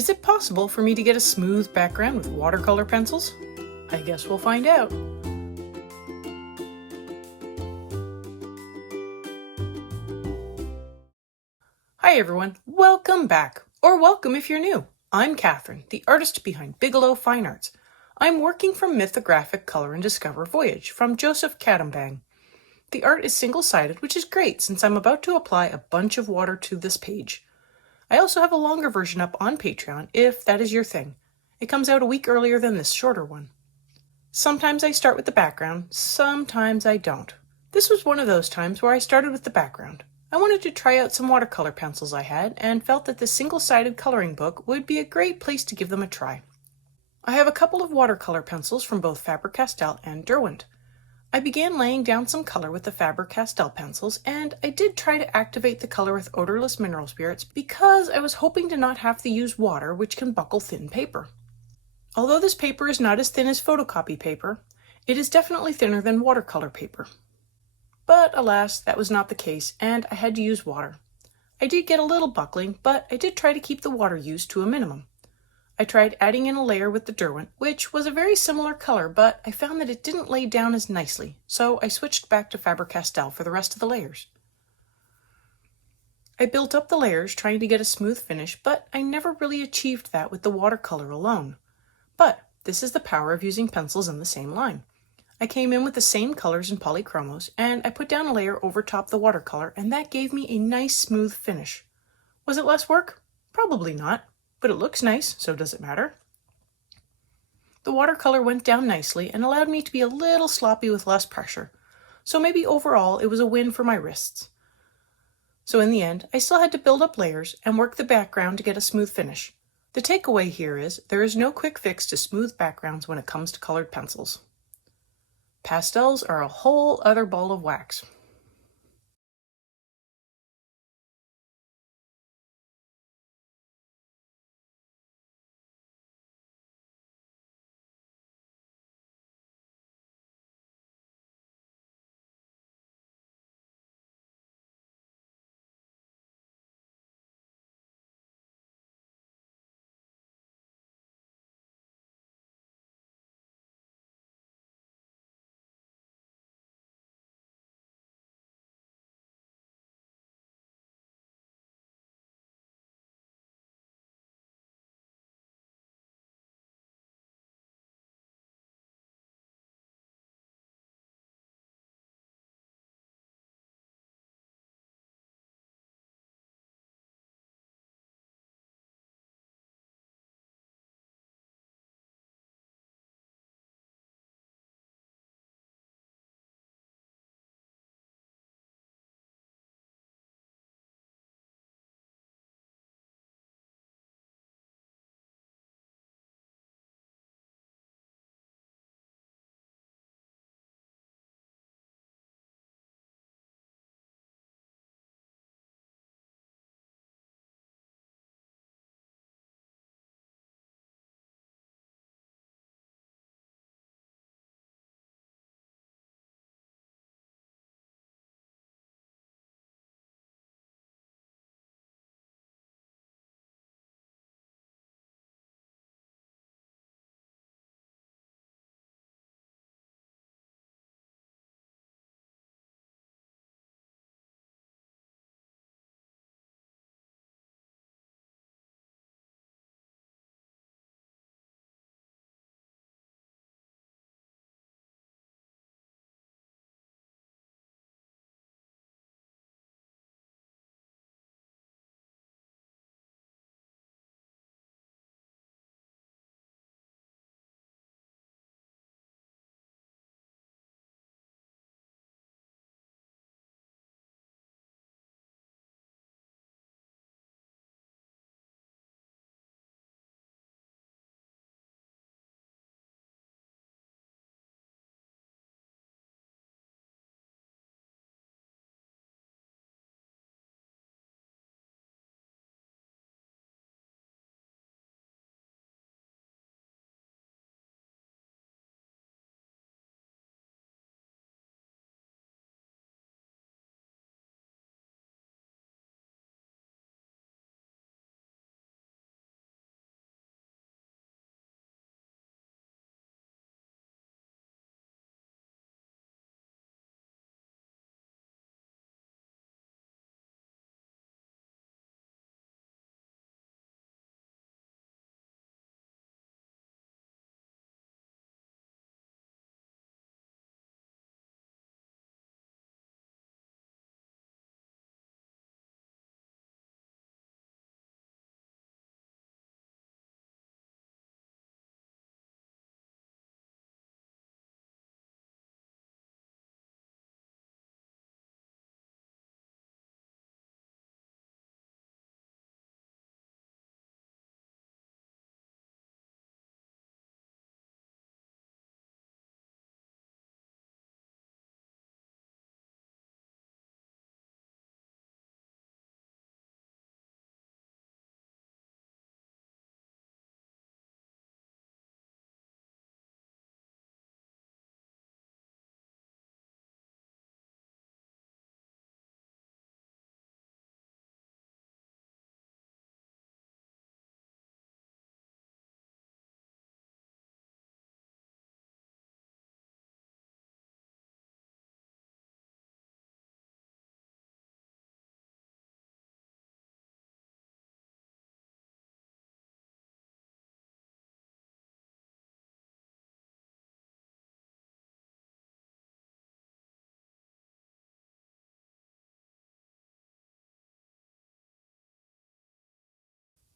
Is it possible for me to get a smooth background with watercolor pencils? I guess we'll find out. Hi everyone, welcome back, or welcome if you're new. I'm Catherine, the artist behind Bigelow Fine Arts. I'm working from Mythographic Color and Discover Voyage from Joseph Cadambang. The art is single-sided, which is great since I'm about to apply a bunch of water to this page. I also have a longer version up on Patreon if that is your thing. It comes out a week earlier than this shorter one. Sometimes I start with the background, sometimes I don't. This was one of those times where I started with the background. I wanted to try out some watercolor pencils I had and felt that this single-sided coloring book would be a great place to give them a try. I have a couple of watercolor pencils from both Faber-Castell and Derwent. I began laying down some color with the Faber-Castell pencils, and I did try to activate the color with odorless mineral spirits because I was hoping to not have to use water, which can buckle thin paper. Although this paper is not as thin as photocopy paper, it is definitely thinner than watercolor paper. But alas, that was not the case, and I had to use water. I did get a little buckling, but I did try to keep the water use to a minimum. I tried adding in a layer with the Derwent, which was a very similar color, but I found that it didn't lay down as nicely, so I switched back to Faber-Castell for the rest of the layers. I built up the layers trying to get a smooth finish, but I never really achieved that with the watercolor alone. But this is the power of using pencils in the same line. I came in with the same colors in polychromos, and I put down a layer over top the watercolor, and that gave me a nice smooth finish. Was it less work? Probably not. But it looks nice, so does it matter? The watercolor went down nicely and allowed me to be a little sloppy with less pressure, so maybe overall it was a win for my wrists. So in the end, I still had to build up layers and work the background to get a smooth finish. The takeaway here is there is no quick fix to smooth backgrounds when it comes to colored pencils. Pastels are a whole other ball of wax.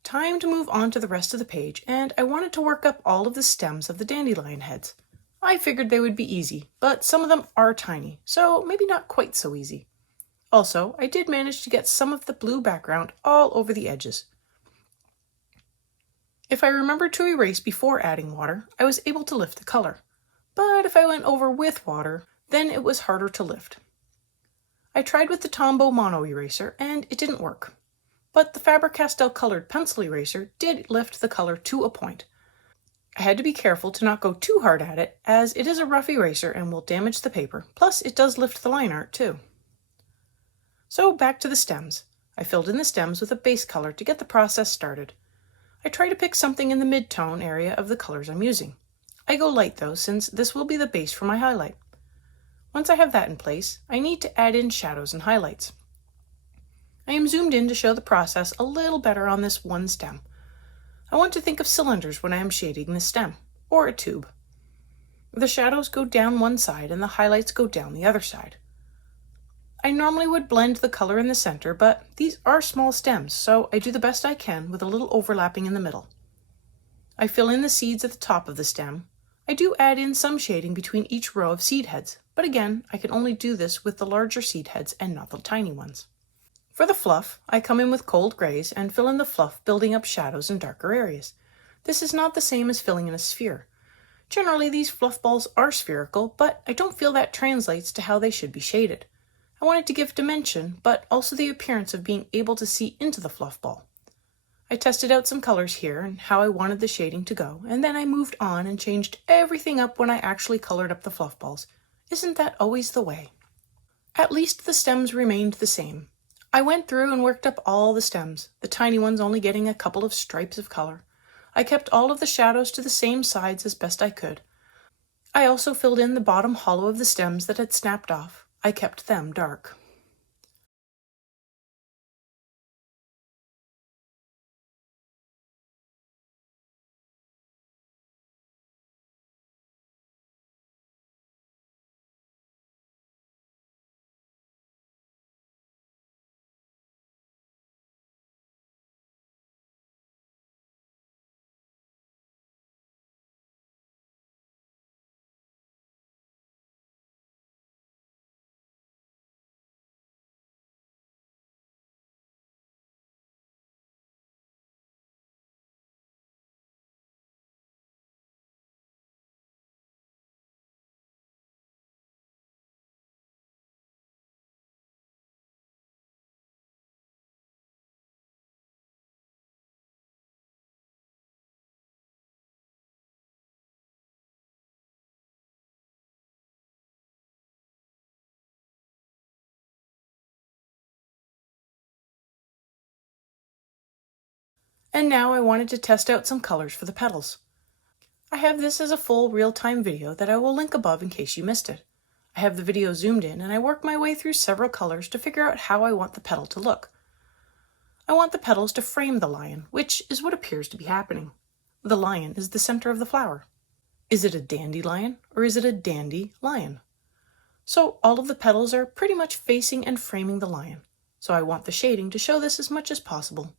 Time to move on to the rest of the page, and I wanted to work up all of the stems of the dandelion heads. I figured they would be easy, but some of them are tiny, so maybe not quite so easy. Also, I did manage to get some of the blue background all over the edges. If I remembered to erase before adding water, I was able to lift the color. But if I went over with water, then it was harder to lift. I tried with the Tombow Mono eraser, and it didn't work. But the Faber-Castell colored pencil eraser did lift the color to a point. I had to be careful to not go too hard at it, as it is a rough eraser and will damage the paper, plus it does lift the line art too. So back to the stems. I filled in the stems with a base color to get the process started. I try to pick something in the mid-tone area of the colors I'm using. I go light though, since this will be the base for my highlight. Once I have that in place, I need to add in shadows and highlights. I am zoomed in to show the process a little better on this one stem. I want to think of cylinders when I am shading the stem, or a tube. The shadows go down one side and the highlights go down the other side. I normally would blend the color in the center, but these are small stems, so I do the best I can with a little overlapping in the middle. I fill in the seeds at the top of the stem. I do add in some shading between each row of seed heads, but again, I can only do this with the larger seed heads and not the tiny ones. For the fluff, I come in with cold grays and fill in the fluff, building up shadows in darker areas. This is not the same as filling in a sphere. Generally, these fluff balls are spherical, but I don't feel that translates to how they should be shaded. I wanted to give dimension, but also the appearance of being able to see into the fluff ball. I tested out some colors here and how I wanted the shading to go, and then I moved on and changed everything up when I actually colored up the fluff balls. Isn't that always the way? At least the stems remained the same. I went through and worked up all the stems, the tiny ones only getting a couple of stripes of color. I kept all of the shadows to the same sides as best I could. I also filled in the bottom hollow of the stems that had snapped off. I kept them dark. And now I wanted to test out some colors for the petals. I have this as a full real-time video that I will link above in case you missed it. I have the video zoomed in and I work my way through several colors to figure out how I want the petal to look. I want the petals to frame the lion, which is what appears to be happening. The lion is the center of the flower. Is it a dandelion or is it a dandy lion? So all of the petals are pretty much facing and framing the lion. So I want the shading to show this as much as possible.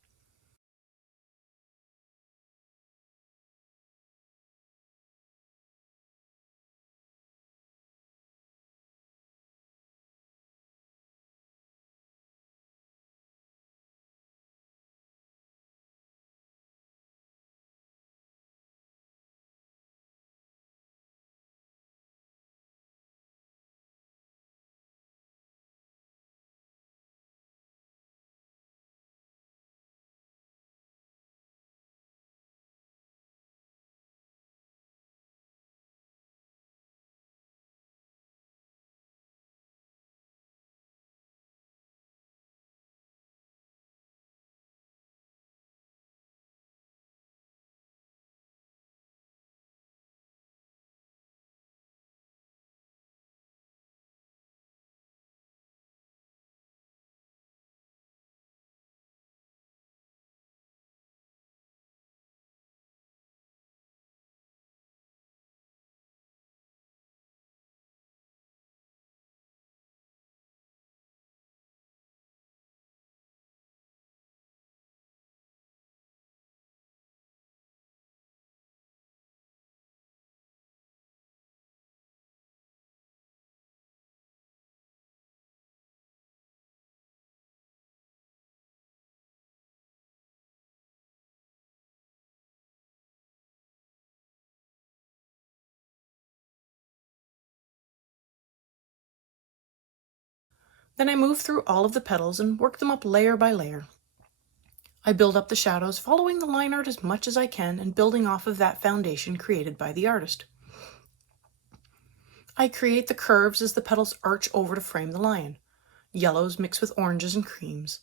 Then I move through all of the petals and work them up layer by layer. I build up the shadows, following the line art as much as I can and building off of that foundation created by the artist. I create the curves as the petals arch over to frame the lion. Yellows mix with oranges and creams.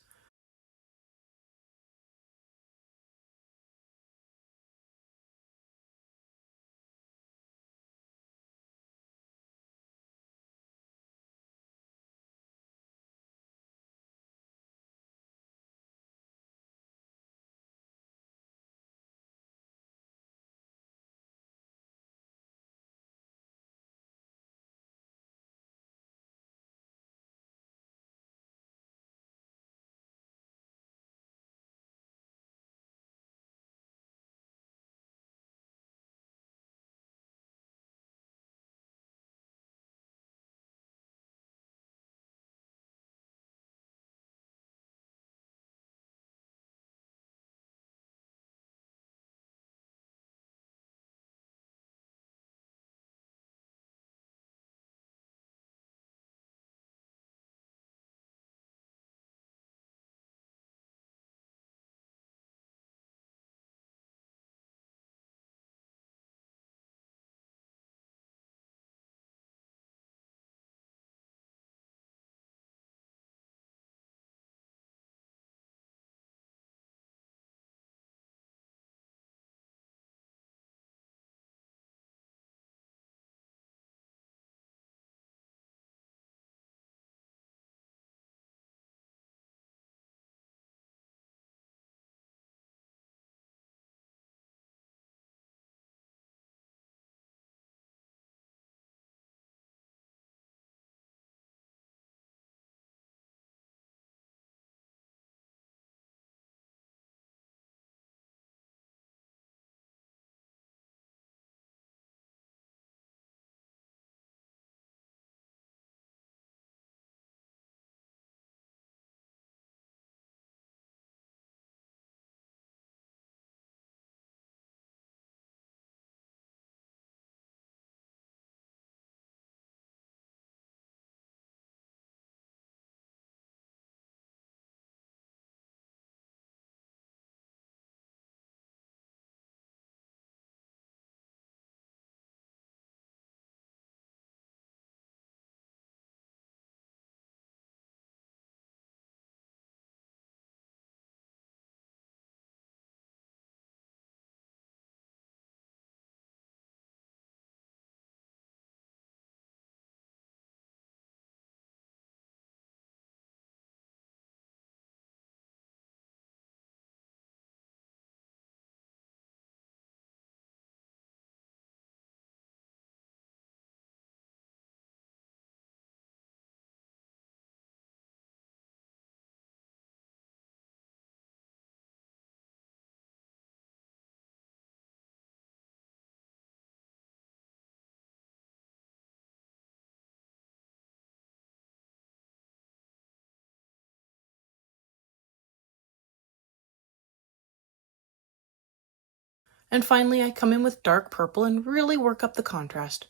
And finally, I come in with dark purple and really work up the contrast.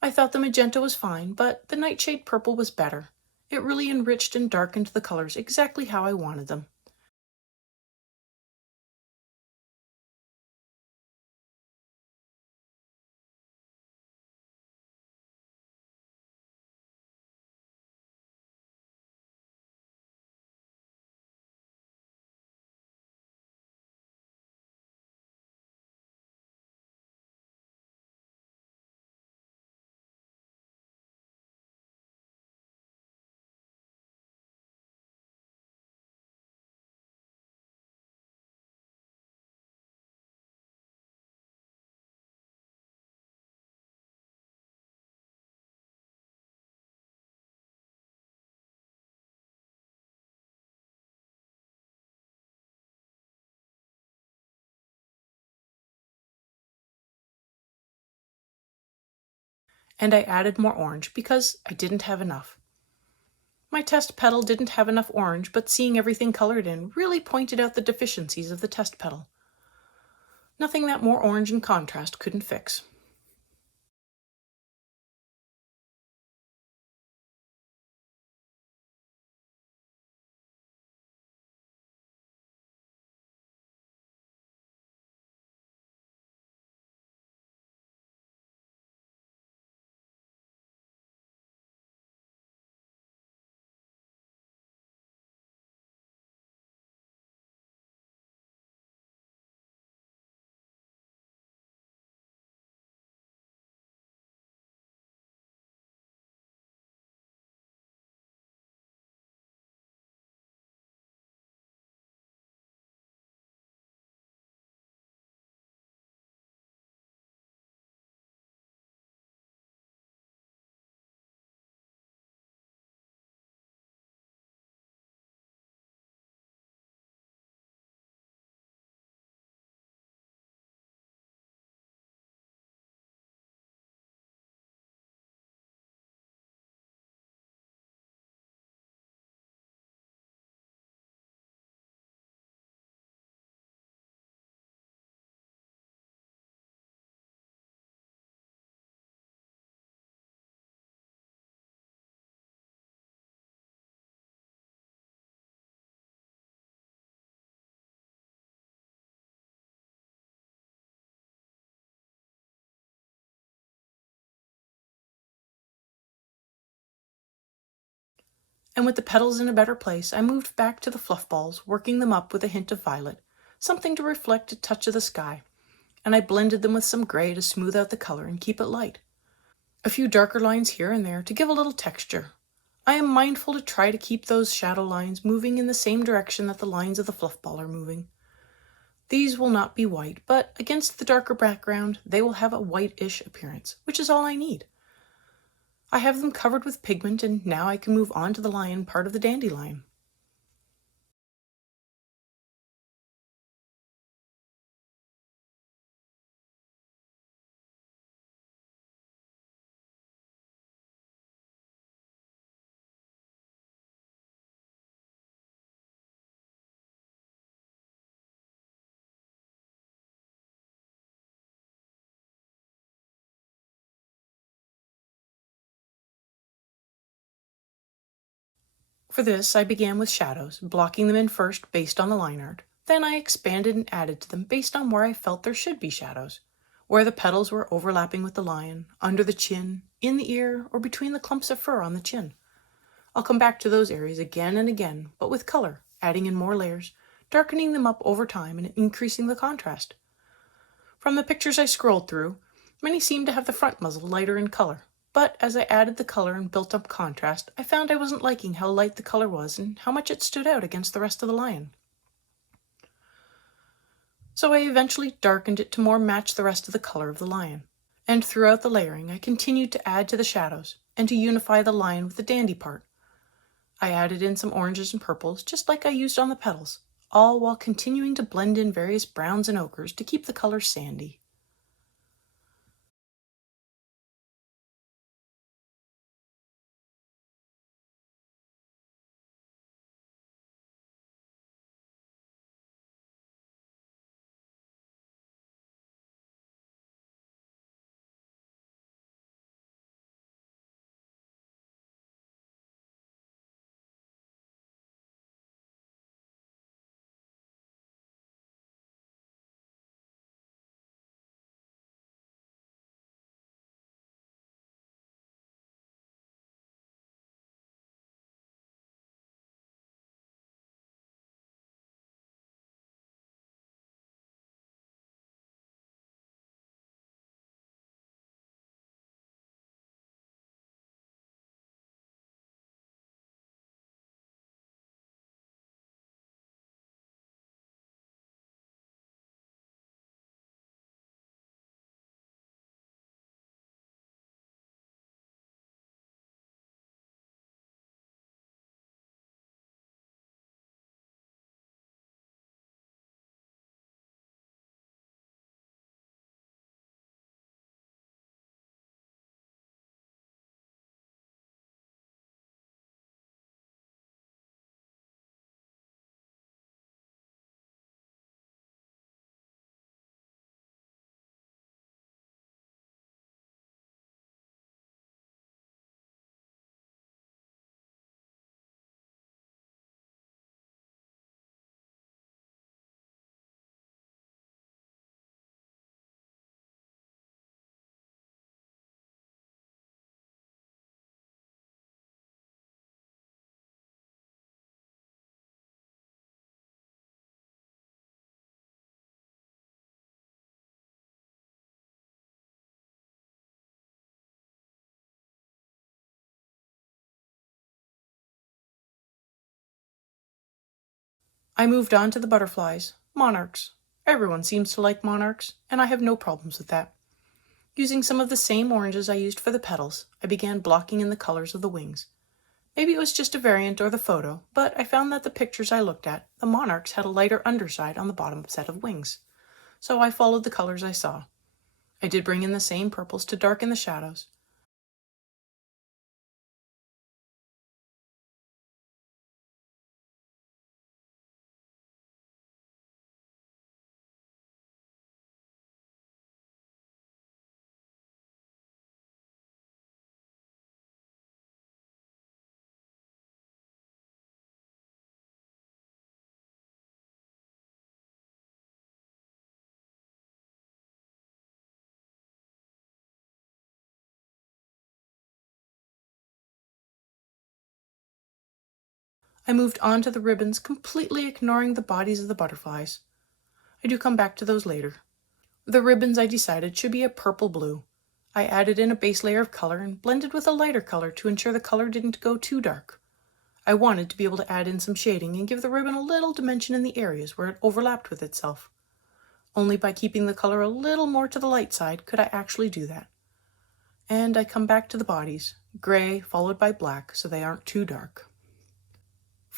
I thought the magenta was fine, but the nightshade purple was better. It really enriched and darkened the colors exactly how I wanted them. And I added more orange because I didn't have enough. My test petal didn't have enough orange, but seeing everything colored in really pointed out the deficiencies of the test petal. Nothing that more orange and contrast couldn't fix. And with the petals in a better place, I moved back to the fluff balls, working them up with a hint of violet, something to reflect a touch of the sky, and I blended them with some gray to smooth out the color and keep it light. A few darker lines here and there to give a little texture. I am mindful to try to keep those shadow lines moving in the same direction that the lines of the fluff ball are moving. These will not be white, but against the darker background, they will have a whitish appearance, which is all I need. I have them covered with pigment, and now I can move on to the lion part of the dandelion. For this, I began with shadows, blocking them in first based on the line art. Then I expanded and added to them based on where I felt there should be shadows, where the petals were overlapping with the lion, under the chin, in the ear, or between the clumps of fur on the chin. I'll come back to those areas again and again, but with color, adding in more layers, darkening them up over time and increasing the contrast. From the pictures I scrolled through, many seemed to have the front muzzle lighter in color, but as I added the color and built up contrast, I found I wasn't liking how light the color was and how much it stood out against the rest of the lion. So I eventually darkened it to more match the rest of the color of the lion. And throughout the layering, I continued to add to the shadows and to unify the lion with the dandy part. I added in some oranges and purples, just like I used on the petals, all while continuing to blend in various browns and ochres to keep the color sandy. I moved on to the butterflies, monarchs. Everyone seems to like monarchs, and I have no problems with that. Using some of the same oranges I used for the petals, I began blocking in the colors of the wings. Maybe it was just a variant or the photo, but I found that the pictures I looked at, the monarchs had a lighter underside on the bottom set of wings. So I followed the colors I saw. I did bring in the same purples to darken the shadows. I moved on to the ribbons, completely ignoring the bodies of the butterflies. I do come back to those later. The ribbons, I decided, should be a purple blue. I added in a base layer of color and blended with a lighter color to ensure the color didn't go too dark. I wanted to be able to add in some shading and give the ribbon a little dimension in the areas where it overlapped with itself. Only by keeping the color a little more to the light side could I actually do that. And I come back to the bodies, gray followed by black so they aren't too dark.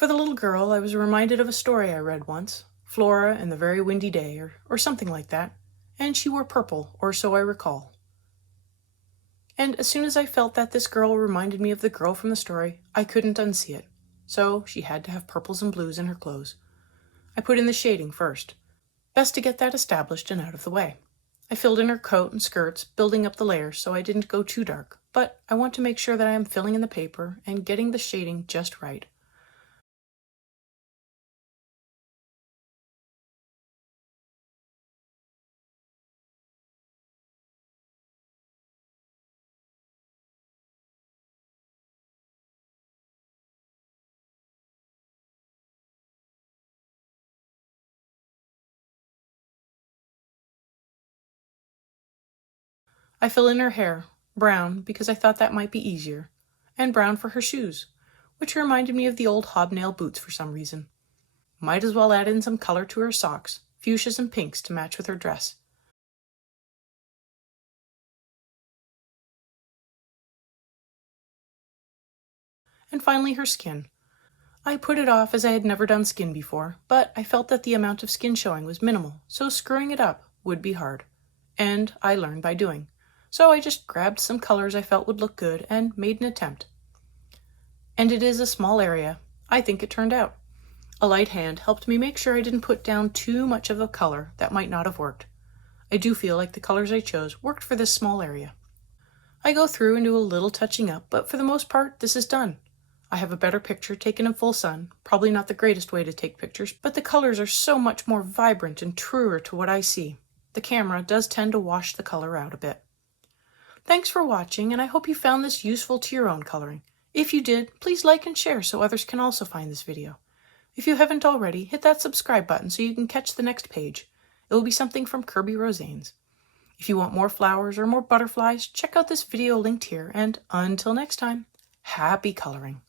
For the little girl, I was reminded of a story I read once, Flora and the Very Windy Day, or something like that, and she wore purple, or so I recall. And as soon as I felt that this girl reminded me of the girl from the story, I couldn't unsee it. So she had to have purples and blues in her clothes. I put in the shading first. Best to get that established and out of the way. I filled in her coat and skirts, building up the layers so I didn't go too dark, but I want to make sure that I am filling in the paper and getting the shading just right. I fill in her hair, brown because I thought that might be easier, and brown for her shoes, which reminded me of the old hobnail boots for some reason. Might as well add in some color to her socks, fuchsias and pinks to match with her dress. And finally her skin. I put it off as I had never done skin before, but I felt that the amount of skin showing was minimal, so screwing it up would be hard. And I learned by doing. So I just grabbed some colors I felt would look good and made an attempt. And it is a small area. I think it turned out. A light hand helped me make sure I didn't put down too much of a color that might not have worked. I do feel like the colors I chose worked for this small area. I go through and do a little touching up, but for the most part, this is done. I have a better picture taken in full sun, probably not the greatest way to take pictures, but the colors are so much more vibrant and truer to what I see. The camera does tend to wash the color out a bit. Thanks for watching, and I hope you found this useful to your own coloring. If you did, please like and share so others can also find this video. If you haven't already, hit that subscribe button so you can catch the next page. It will be something from Kirby Rosanes. If you want more flowers or more butterflies, check out this video linked here, and until next time, happy coloring!